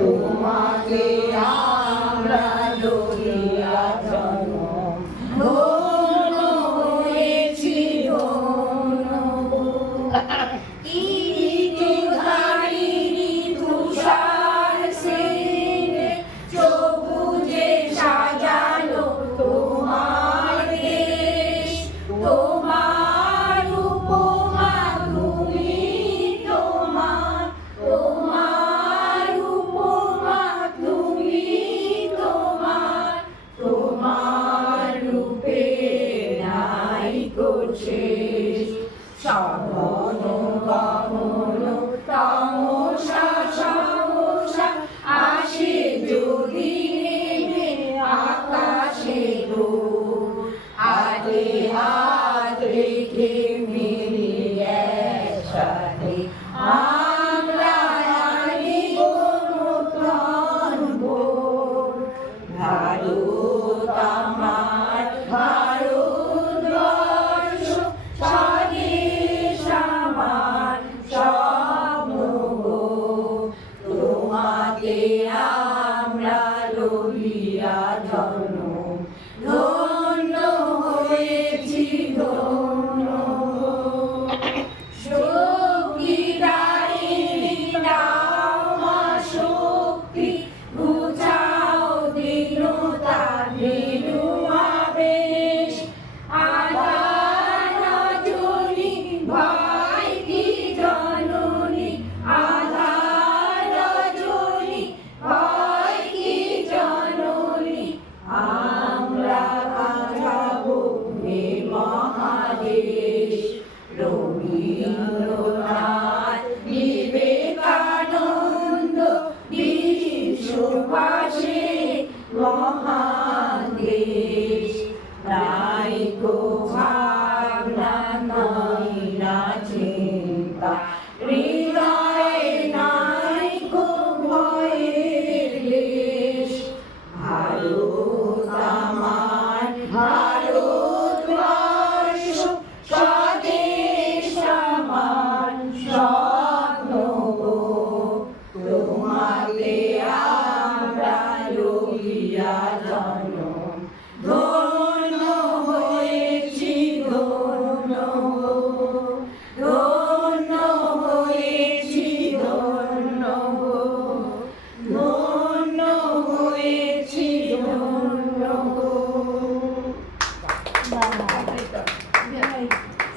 তোমাকে আমরা লইয়া জন্ম ধন্য হয়েছি ধন্য ইতিধারিণী তুষার সেনে সবুজে সাজালো তোমার দেশ তোমার উপমা তুমি তোমার তোমার উপমা তুমি তোমার তোমার রূপে নাই শেষ সাধন গমন তামসা সামসা আসে যদি নেমে আকাশে দূর হাতে হাত রেখে মিলিয়ে একসাথে আমরা আনিব নূতন ভোর। ভারত আমার ভারতবর্ষ স্বদেশ আমার স্বপ্নগো তোমাকে আমরা লইয়া ধন্য ধন্য হয়েছি ধন্য শক্তিদায়িনী দাও মা শক্তি বুঝাও দীনতা দীনু আবেশ আধার রজনী ভয় কি জননী আধার রজনী ভয় কি জননী আমরা বাঁচাবো হে মহাদেশ। রবীন্দ্রনাথ বিবেকানন্দ বীর সুভাষে মহান দেশ নাই কো ভাবনা নয় না চিন্তা হৃদয়